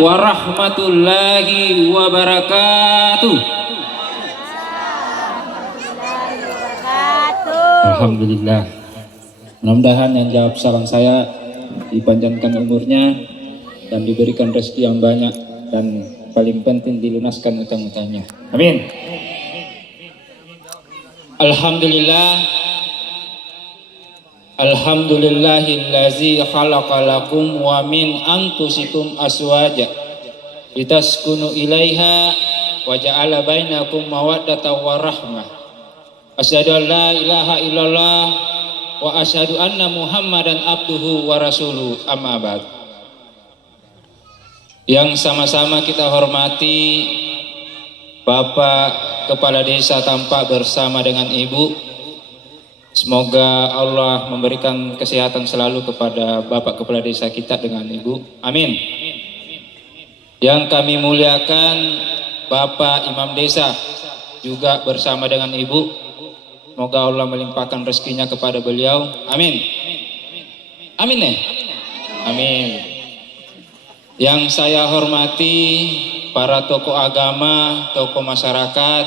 warahmatullahi wabarakatuh. Alhamdulillah. Mudah-mudahan yang jawab salam saya dipanjangkan umurnya dan diberikan rezeki yang banyak, dan paling penting dilunaskan utang-utangnya. Amin. Alhamdulillah. Alhamdulillahillazi khalaqa lakum wa min anfusikum aswaja litaskunu ilaiha wa ja'ala bainakum mawaddatan wa rahmah. Asyhadu an la ilaha illallah wa asyhadu anna Muhammadan abduhu wa rasuluhu, amma ba'd. Yang sama-sama kita hormati Bapak Kepala Desa Tampak bersama dengan Ibu. Semoga Allah memberikan kesehatan selalu kepada Bapak Kepala Desa kita dengan Ibu. Amin. Yang kami muliakan Bapak Imam Desa juga bersama dengan Ibu. Semoga Allah melimpahkan rezekinya kepada beliau. Amin. Amin ya? Amin. Yang saya hormati para tokoh agama, tokoh masyarakat,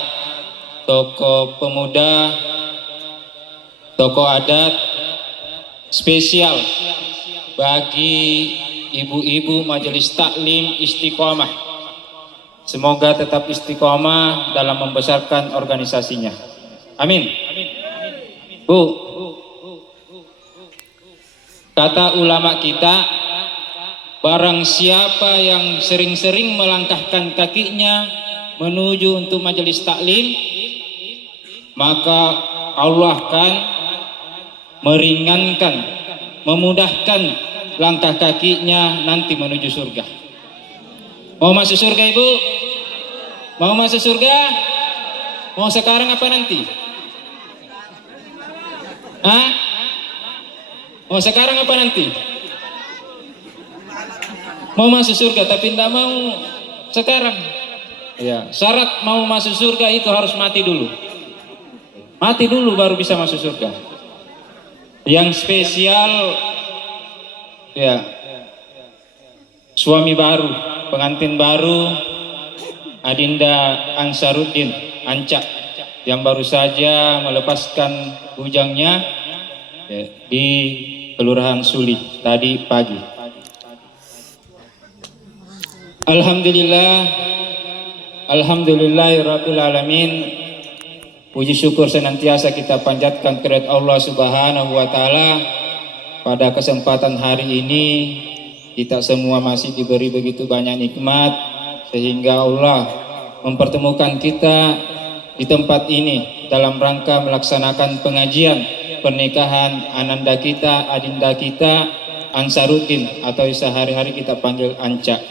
tokoh pemuda, tokoh adat, spesial bagi ibu-ibu Majelis Taklim Istiqomah. Semoga tetap istiqomah dalam membesarkan organisasinya. Amin. Bu, kata ulama kita, barang siapa yang sering-sering melangkahkan kakinya menuju untuk majelis taklim, maka Allah akan meringankan, memudahkan langkah kakinya nanti menuju surga. Mau masuk surga, Ibu? Mau masuk surga? Mau sekarang apa nanti? Hah? Mau sekarang apa nanti? Mau masuk surga tapi tidak mau sekarang. Ya, syarat mau masuk surga itu harus mati dulu. Mati dulu baru bisa masuk surga. Yang spesial ya, suami baru, pengantin baru, Adinda Ansaruddin Anca, yang baru saja melepaskan bujangnya ya, di Kelurahan Suli tadi pagi. Alhamdulillah, alhamdulillahirabbil alamin. Puji syukur senantiasa kita panjatkan kepada Allah Subhanahu wa taala. Pada kesempatan hari ini kita semua masih diberi begitu banyak nikmat sehingga Allah mempertemukan kita di tempat ini dalam rangka melaksanakan pengajian pernikahan ananda kita, adinda kita Ansaruddin, atau sehari-hari kita panggil Anca.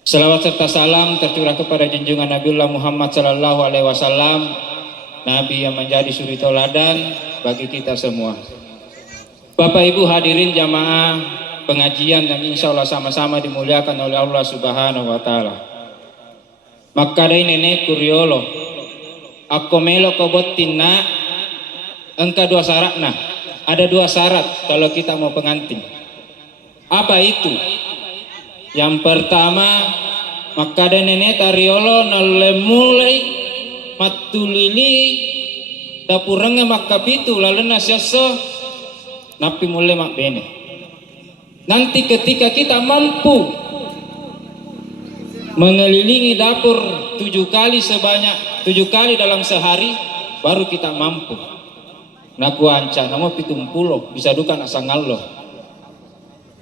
Selawat serta salam tercurah kepada junjungan Nabiullah Muhammad sallallahu alaihi wasallam, Nabi yang menjadi suri tauladan bagi kita semua. Bapak Ibu hadirin jamaah pengajian yang insya Allah sama-sama dimuliakan oleh Allah Subhanahu wa taala. Maka dari nenek kuriolo aku melo kobotina engka dua syaratna. Ada dua syarat kalau kita mau pengantin. Apa itu? Yang pertama, maka ada nenek tariolo nale mulai matulili dapurangnya maka pitu lalu nasyaso napi mulai mak bene. Nanti ketika kita mampu mengelilingi dapur 7 kali sebanyak 7 kali dalam sehari, baru kita mampu. Naku anca nama 70 bisa dukan asangallo.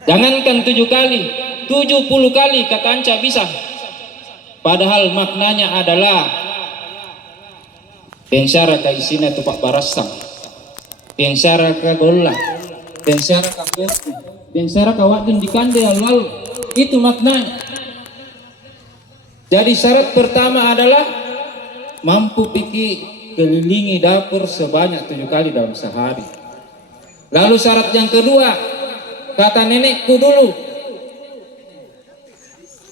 Jangankan 7 kali, 70 kali kata anca bisa. Padahal maknanya adalah pensara ka isina tupak barasang, pensara ka golla, pensara ka bestu, pensara ka wadin dikande lalu. Itu maknanya. Jadi syarat pertama adalah mampu kelilingi dapur sebanyak 7 kali dalam sehari. Lalu syarat yang kedua, kata nenekku dulu,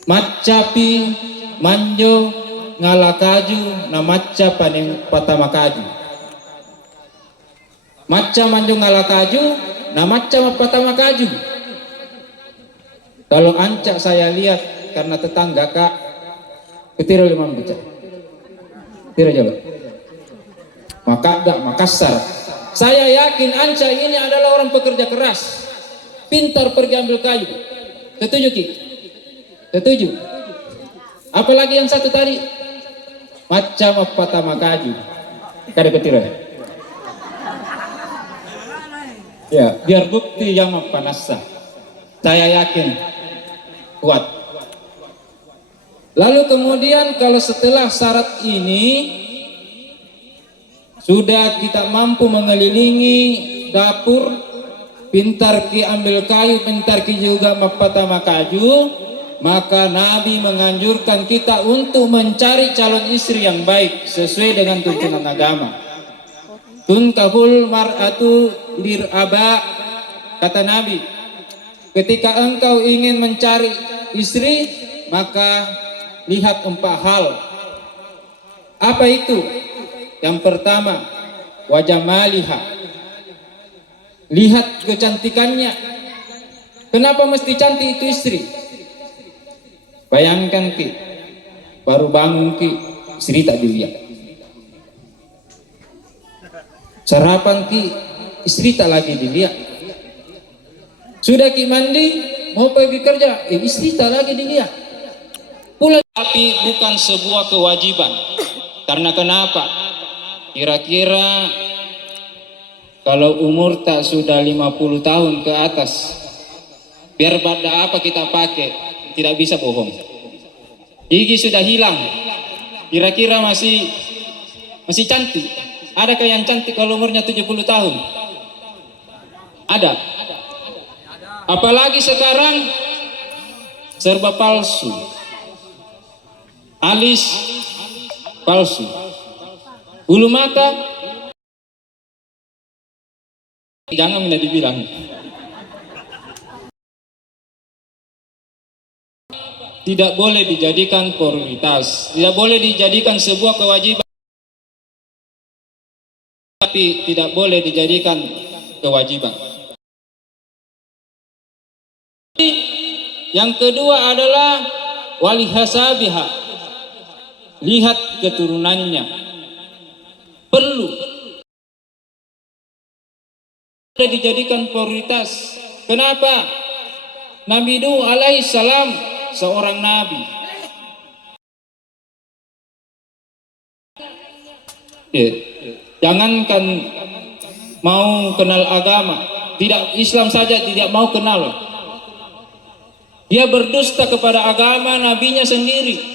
macapi manjo ngalakaju na maca paning patamakaju. Maca manjo ngalakaju na maca patamakaju. Kalau ancak saya lihat karena tetangga kak, ketira 5 becak. Tira coba. Maka enggak Makassar. Saya yakin ancak ini adalah orang pekerja keras, pintar pergi ambil kayu. Setuju Ki? Setuju. Apalagi yang satu tadi, macam apa makaju. Kada ketira. Ya, biar bukti yang panasa. Saya yakin kuat. Lalu kemudian kalau setelah syarat ini sudah kita mampu mengelilingi dapur, pintar ki ambil kayu, pintar ki juga mapata makaju, maka Nabi menganjurkan kita untuk mencari calon istri yang baik sesuai dengan tuntunan agama. Tunkahul mar'atu lir'aba, kata Nabi, ketika engkau ingin mencari istri, maka lihat 4 hal. Apa itu? Yang pertama, wajah maliha, lihat kecantikannya. Kenapa mesti cantik itu istri? Bayangkan Ki, baru bangun Ki, istri tak dilihat. Sarapan Ki, istri tak lagi dilihat. Sudah Ki mandi, mau pergi kerja, istri tak lagi dilihat. Pulang. Tapi bukan sebuah kewajiban. Karena kenapa? Kira-kira kalau umur tak sudah 50 tahun ke atas, biar pada apa kita pakai, tidak bisa bohong. Gigi sudah hilang, kira-kira masih cantik. Adakah yang cantik kalau umurnya 70 tahun? Ada. Apalagi sekarang serba palsu. Alis palsu. Bulu mata jangan minta dibilang. Tidak boleh dijadikan prioritas, tidak boleh dijadikan sebuah kewajiban, tapi tidak boleh dijadikan kewajiban. Yang kedua adalah wali hasabiha, lihat keturunannya. Perlu dijadikan prioritas. Kenapa? Nabi Nuh alaihissalam seorang nabi. Jangankan mau kenal agama, tidak Islam saja tidak mau kenal. Dia berdusta kepada agama nabinya sendiri.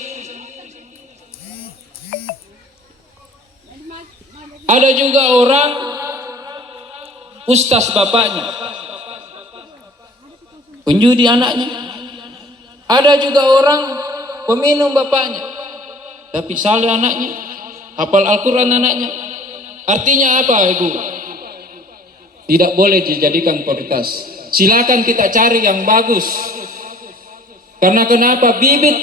Ada juga orang ustaz bapaknya, penjudi anaknya. Ada juga orang peminum bapaknya, tapi saleh anaknya, hafal Al-Quran anaknya. Artinya apa Ibu? Tidak boleh dijadikan prioritas. Silakan kita cari yang bagus. Karena kenapa? Bibit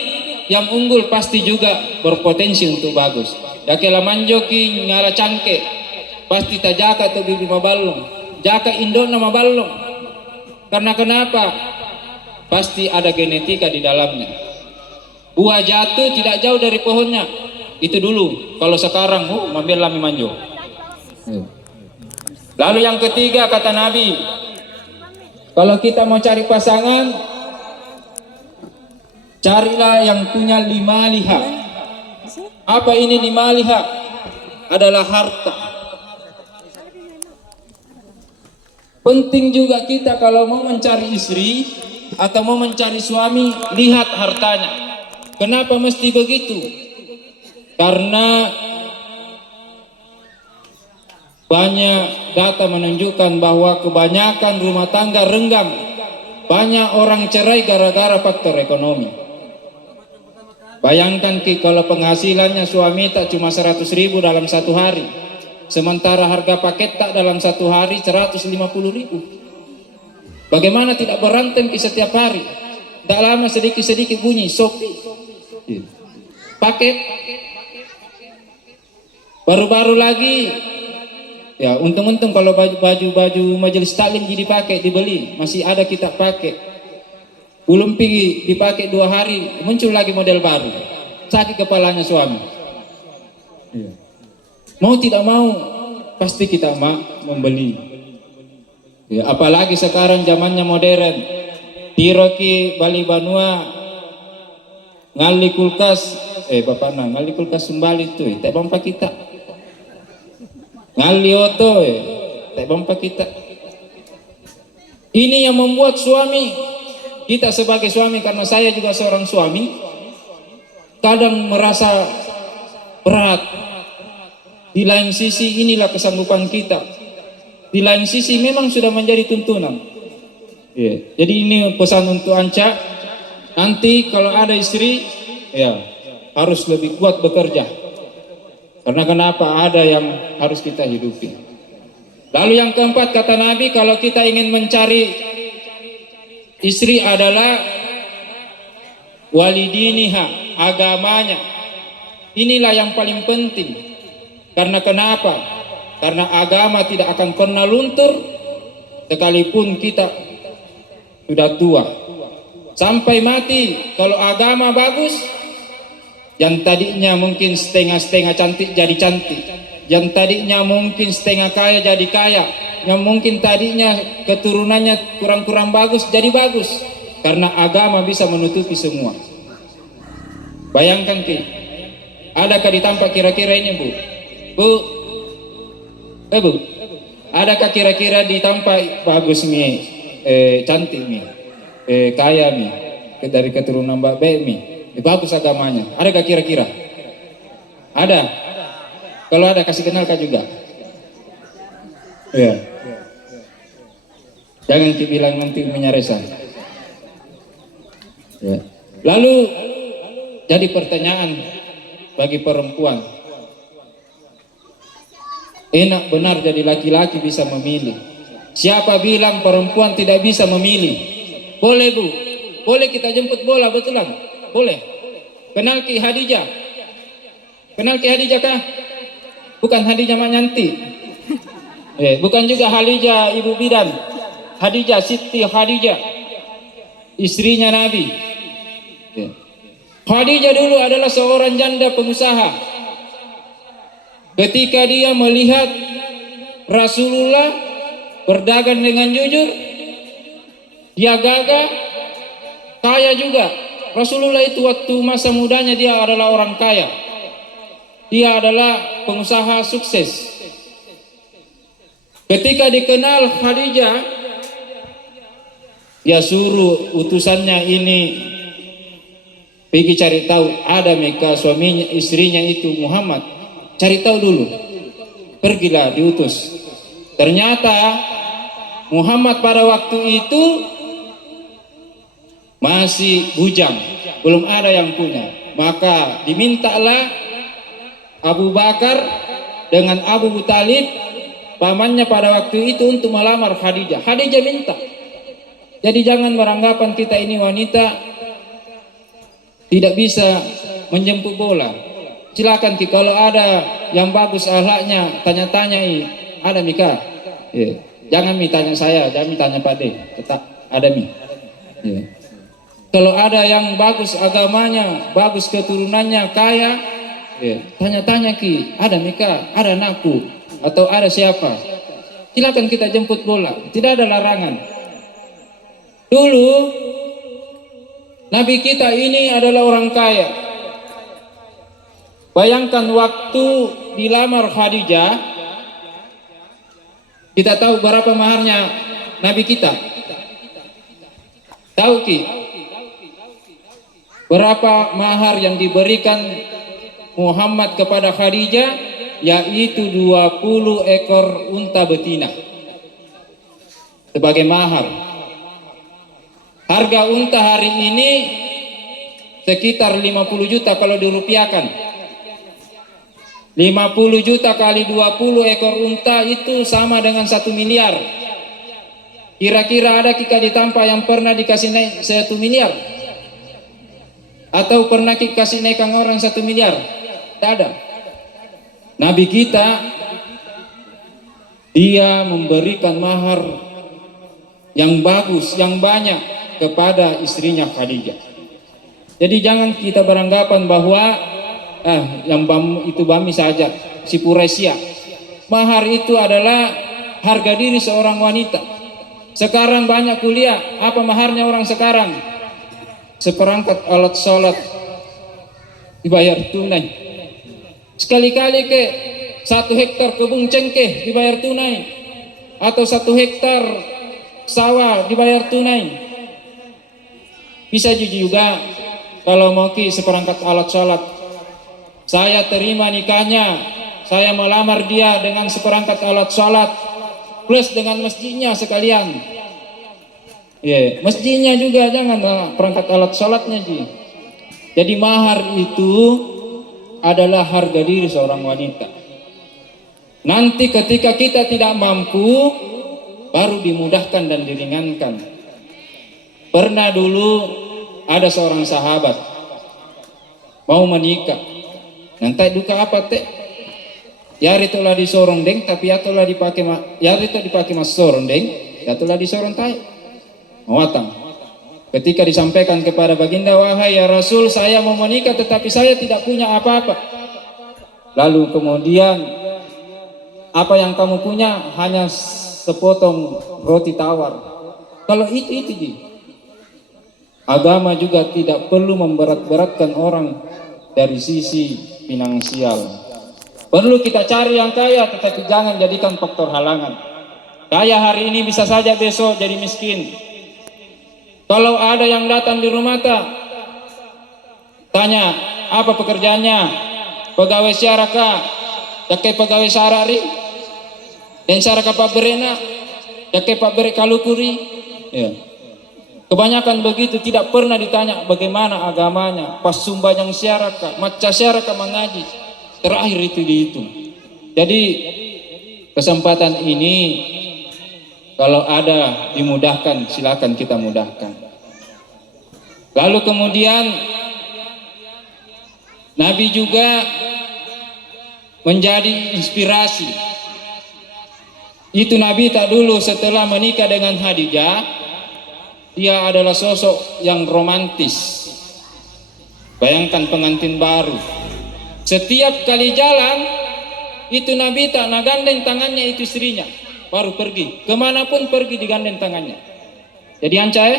yang unggul pasti juga berpotensi untuk bagus. Dakela manjoki ngara cangke, pasti tajaka tu bibi mabalong, jaka indona mabalong. Karena kenapa? Pasti ada genetika di dalamnya. Buah jatuh tidak jauh dari pohonnya. Itu dulu. Kalau sekarang, mambil lami manjo. Lalu yang ketiga kata Nabi, kalau kita mau cari pasangan, carilah yang punya 5 liha. Apa ini 5 liha? Adalah harta. Penting juga kita kalau mau mencari istri atau mau mencari suami, lihat hartanya. Kenapa mesti begitu? Karena banyak data menunjukkan bahwa kebanyakan rumah tangga renggang. Banyak orang cerai gara-gara faktor ekonomi. Bayangkan Ki, kalau penghasilannya suami tak cuma 100.000 dalam 1 hari, sementara harga paket tak dalam 1 hari 150.000. Bagaimana tidak berantem Ki setiap hari? Tak lama sedikit-sedikit bunyi Shopee paket. Baru-baru lagi ya, untung-untung kalau baju majelis taklim jadi pakai dibeli, masih ada kita pakai. Belum pergi dipakai 2 hari, muncul lagi model baru. Sakit kepalanya suami. Mau tidak mau, pasti kita membeli. Ya, apalagi sekarang zamannya modern. Tiroki Bali Banua ngali kulkas, bapak na ngali kulkas sembali itu, tak bampa kita. Ngali oto, tak bampa kita. Ini yang membuat suami, kita sebagai suami, karena saya juga seorang suami, kadang merasa berat. Di lain sisi inilah kesanggupan kita. Di lain sisi memang sudah menjadi tuntunan. Jadi ini pesan untuk Anca. Nanti kalau ada istri, ya harus lebih kuat bekerja. Karena kenapa? Ada yang harus kita hidupi. Lalu yang keempat, kata Nabi, kalau kita ingin mencari istri adalah walidiniha, agamanya. Inilah yang paling penting. Karena kenapa? Karena agama tidak akan pernah luntur sekalipun kita sudah tua. Sampai mati, kalau agama bagus, yang tadinya mungkin setengah-setengah cantik jadi cantik, yang tadinya mungkin setengah kaya jadi kaya, yang mungkin tadinya keturunannya kurang-kurang bagus jadi bagus, karena agama bisa menutupi semua. Bayangkan Ki, adakah di tampak kira-kira ini Bu, adakah kira-kira di tampak bagus nih, cantik nih, kaya nih, dari keturunan Mbak Be nih, bagus agamanya, adakah kira-kira? Ada? Kalau ada kasih kenal Kak juga. Ya. Jangan dibilang nanti menyaresan. Ya. Lalu jadi pertanyaan bagi perempuan, enak benar jadi laki-laki bisa memilih? Siapa bilang perempuan tidak bisa memilih? Boleh Bu, boleh kita jemput bola, betulan? Boleh. Kenal Ki Hadijah? Kenal Ki Hadijah kah? Bukan Hadijah Manyanti. Bukan juga Hadijah Ibu Bidan. Hadijah Siti Hadijah, istrinya Nabi. Hadijah dulu adalah seorang janda pengusaha. Ketika dia melihat Rasulullah berdagang dengan jujur, dia gagah, kaya juga. Rasulullah itu waktu masa mudanya dia adalah orang kaya. Dia adalah pengusaha sukses. Ketika dikenal Khadijah, dia suruh utusannya ini pergi cari tahu ada mereka suaminya, istrinya itu Muhammad. Cari tahu dulu. Pergilah diutus. Ternyata Muhammad pada waktu itu masih bujang, belum ada yang punya. Maka dimintalah Abu Bakar dengan Abu Thalib, pamannya pada waktu itu, untuk melamar Khadijah. Khadijah minta. Jadi jangan beranggapan kita ini wanita tidak bisa menjemput bola. Silakan Ki, kalau ada yang bagus akhlaknya, tanya-tanya ada Mika. Jangan tanya saya, jangan tanya Pak De, tetap ada Mi. Kalau ada yang bagus agamanya, bagus keturunannya, kaya, tanya-tanya Ki, ada Mika, ada anakku, atau ada siapa. Silakan kita jemput bola, tidak ada larangan. Dulu Nabi kita ini adalah orang kaya. Bayangkan waktu dilamar Khadijah, kita tahu berapa maharnya Nabi kita? Tahu Ki? Berapa mahar yang diberikan Muhammad kepada Khadijah? Yaitu 20 ekor unta betina sebagai mahar. Harga unta hari ini sekitar 50 juta kalau dirupiahkan. 50 juta kali 20 ekor unta itu sama dengan 1 miliar. Kira-kira ada kita di Tampa yang pernah dikasih naik 1 miliar? Atau pernah dikasih naikkan orang 1 miliar? Tidak ada. Nabi kita, dia memberikan mahar yang bagus, yang banyak. kepada istrinya Khadijah. Jadi jangan kita beranggapan bahwa yang itu bami saja, si Quraisy. Mahar itu adalah harga diri seorang wanita. Sekarang banyak kuliah, apa maharnya orang sekarang? Seperangkat alat sholat dibayar tunai. Sekali-kali ke 1 hektar kebun cengkeh dibayar tunai, atau 1 hektar sawah dibayar tunai. Bisa juga kalau mau seperangkat alat sholat, saya terima nikahnya, saya melamar dia dengan seperangkat alat sholat plus dengan masjidnya sekalian. Masjidnya juga jangan perangkat alat sholatnya. Jadi mahar itu adalah harga diri seorang wanita. Nanti ketika kita tidak mampu, baru dimudahkan dan diringankan. Pernah dulu ada seorang sahabat mau menikah. Nanti duka apa teh? Yari itulah disorong deng, tapi atulah dipakai yari itu dipakai mas sorong deng, atulah disorong tay. Mawatang. Ketika disampaikan kepada baginda, wahai ya Rasul, saya mau menikah tetapi saya tidak punya apa-apa. Lalu kemudian, apa yang kamu punya hanya sepotong roti tawar. Kalau itu agama juga tidak perlu memberat-beratkan orang dari sisi finansial. Perlu kita cari yang kaya, tetapi jangan jadikan faktor halangan. Kaya hari ini bisa saja besok jadi miskin. Kalau ada yang datang di rumah tanya, apa pekerjaannya? Pegawai syaraka, jakai pegawai syarari, dan syaraka Pak Berena, jakai Pak Bere Kalukuri. Kebanyakan begitu, tidak pernah ditanya bagaimana agamanya, pas sumbayang syaraka, maca syaraka mengaji. Terakhir itu dihitung. Jadi kesempatan ini kalau ada dimudahkan, silakan kita mudahkan. Lalu kemudian Nabi juga menjadi inspirasi. Itu Nabi tak dulu setelah menikah dengan Khadijah, dia adalah sosok yang romantis. Bayangkan pengantin baru. Setiap kali jalan, itu Nabi tak nagandeng tangannya itu istrinya. Baru pergi. Kemanapun pergi digandeng tangannya. Jadi ancai,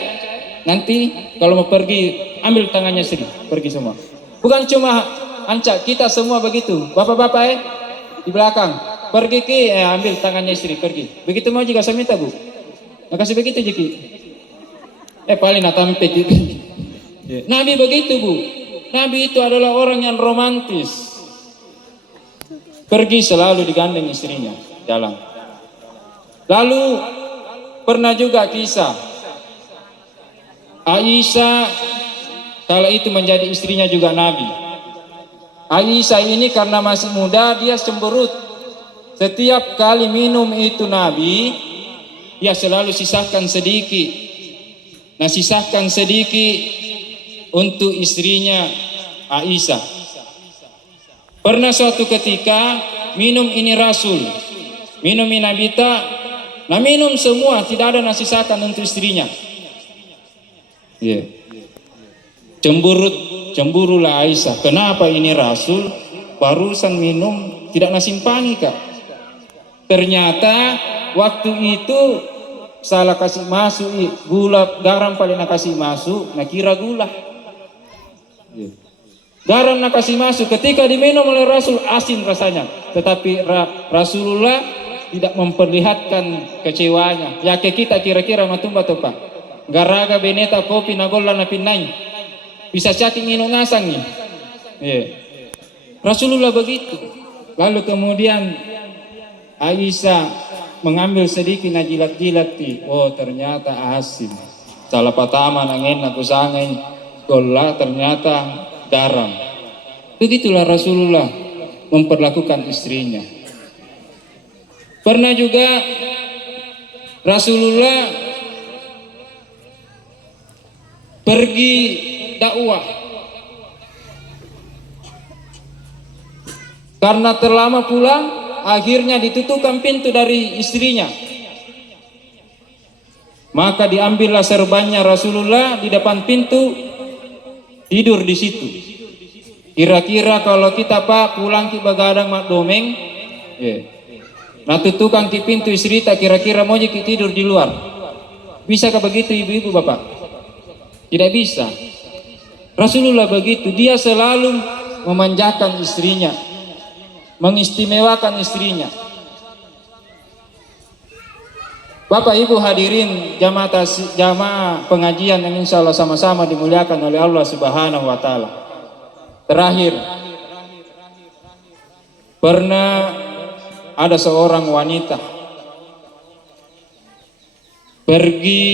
nanti kalau mau pergi, ambil tangannya istri. Pergi semua. Bukan cuma ancak, kita semua begitu. Bapak-bapak di belakang. Pergi ambil tangannya istri, pergi. Begitu mau juga saya minta bu. Makasih begitu Jiki. Paling natampe gitu. Nabi begitu bu. Nabi itu adalah orang yang romantis. Pergi selalu digandeng istrinya jalan. Lalu pernah juga kisah Aisyah, kala itu menjadi istrinya juga Nabi. Aisyah ini karena masih muda dia cemberut. Setiap kali minum itu Nabi, dia selalu sisahkan sedikit. Nah sisahkan sedikit untuk istrinya Aisyah. Pernah suatu ketika minum ini Rasul, minum ini Nabi nah minum semua, tidak ada nasisakan untuk istrinya. Cemburulah Aisyah. Kenapa ini Rasul barusan minum tidak nasimpani kak? Ternyata waktu itu salah kasih masuk gula, garam paling nak kasih masuk, nak kira gula. Garam nak kasih masuk, ketika diminum oleh Rasul asin rasanya, tetapi Rasulullah tidak memperlihatkan kecewanya. Ya ke kita kira-kira matumba tuh pak, garaga beneta kopi nagolla na pinai bisa cati minum ngasang nih. Rasulullah begitu. Lalu kemudian Aisyah mengambil sedikit na jilat-jilat oh ternyata asin. Salah pertama nangen aku sangai golla ternyata garam. Begitulah Rasulullah memperlakukan istrinya. Pernah juga Rasulullah pergi dakwah. Karena terlama pulang, akhirnya ditutupkan pintu dari istrinya. Maka diambillah serbannya Rasulullah di depan pintu, tidur di situ. Kira-kira kalau kita Pak pulang ki bagadang mak domeng, nah tukang ki pintu istri tak kira-kira mau ki tidur di luar. Bisakah begitu ibu-ibu bapak? Tidak bisa. Rasulullah begitu, dia selalu memanjakan istrinya, mengistimewakan istrinya. Bapak Ibu hadirin jamaah pengajian yang insya Allah sama-sama dimuliakan oleh Allah Subhanahu wa Ta'ala. Terakhir, pernah ada seorang wanita pergi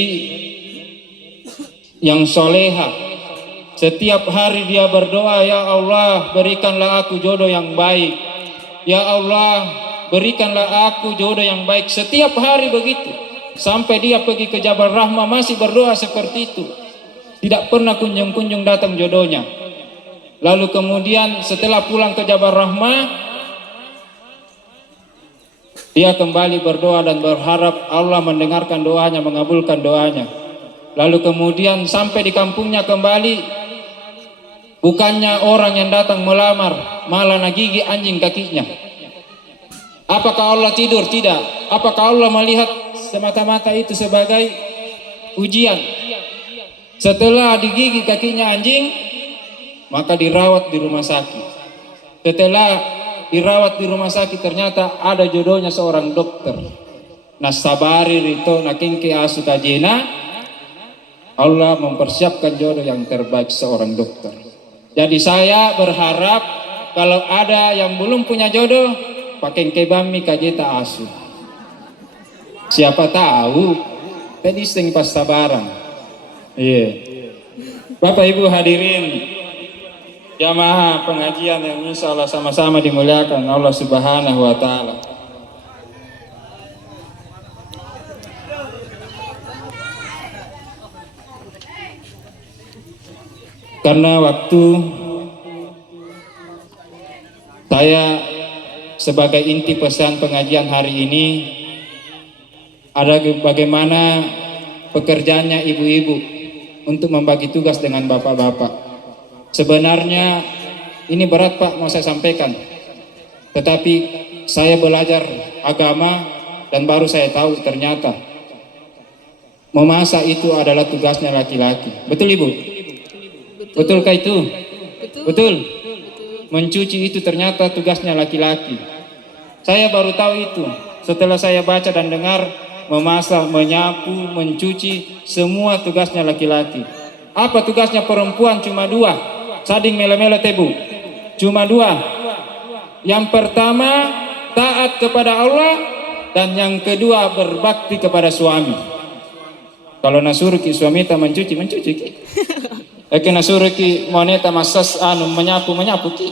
yang soleha, setiap hari dia berdoa, ya Allah berikanlah aku jodoh yang baik, ya Allah berikanlah aku jodoh yang baik. Setiap hari begitu. Sampai dia pergi ke Jabal Rahmah masih berdoa seperti itu. Tidak pernah kunjung-kunjung datang jodohnya. Lalu kemudian setelah pulang ke Jabal Rahmah, dia kembali berdoa dan berharap Allah mendengarkan doanya, mengabulkan doanya. Lalu kemudian sampai di kampungnya kembali, bukannya orang yang datang melamar, malah nagigi anjing kakinya. Apakah Allah tidur? Tidak. Apakah Allah melihat semata-mata itu sebagai ujian? Setelah digigit kakinya anjing, maka dirawat di rumah sakit. Setelah dirawat di rumah sakit, ternyata ada jodohnya seorang dokter. Nasabari rito nakingke asu kajena, Allah mempersiapkan jodoh yang terbaik seorang dokter. Jadi saya berharap kalau ada yang belum punya jodoh, pakai kebami kajeta asu. Siapa tahu tadi sing pas sabaran. Iya. Bapak Ibu hadirin jamaah pengajian yang insya Allah sama-sama dimuliakan Allah Subhanahu wa Ta'ala. Karena waktu saya sebagai inti pesan pengajian hari ini ada bagaimana pekerjaannya ibu-ibu untuk membagi tugas dengan bapak-bapak. Sebenarnya ini berat Pak mau saya sampaikan, tetapi saya belajar agama dan baru saya tahu ternyata memasak itu adalah tugasnya laki-laki. Betul Ibu? Betulkah itu? Betul. Mencuci itu ternyata tugasnya laki-laki. Saya baru tahu itu setelah saya baca dan dengar. Memasak, menyapu, mencuci, semua tugasnya laki-laki. Apa tugasnya perempuan? Cuma dua. Sading mele-mele tebu. Cuma dua. Yang pertama taat kepada Allah, dan yang kedua berbakti kepada suami. Kalau nasuruh ki suami ta mencuci ki. Eke nasuruh ki moneta masas menyapu ki.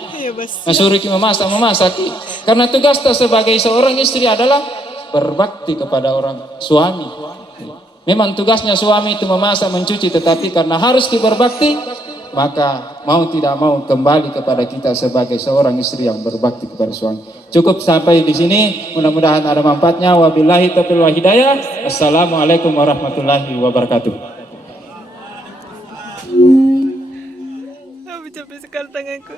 Nasuruh ki memasak ki. Karena tugas ta sebagai seorang istri adalah berbakti kepada orang suami. Memang tugasnya suami itu memasak, mencuci, tetapi karena harus berbakti, maka mau tidak mau kembali kepada kita sebagai seorang istri yang berbakti kepada suami. Cukup sampai di sini, mudah-mudahan ada manfaatnya. Wabillahi taufiq wal hidayah. Assalamualaikum warahmatullahi wabarakatuh. Capek sekali tanganku.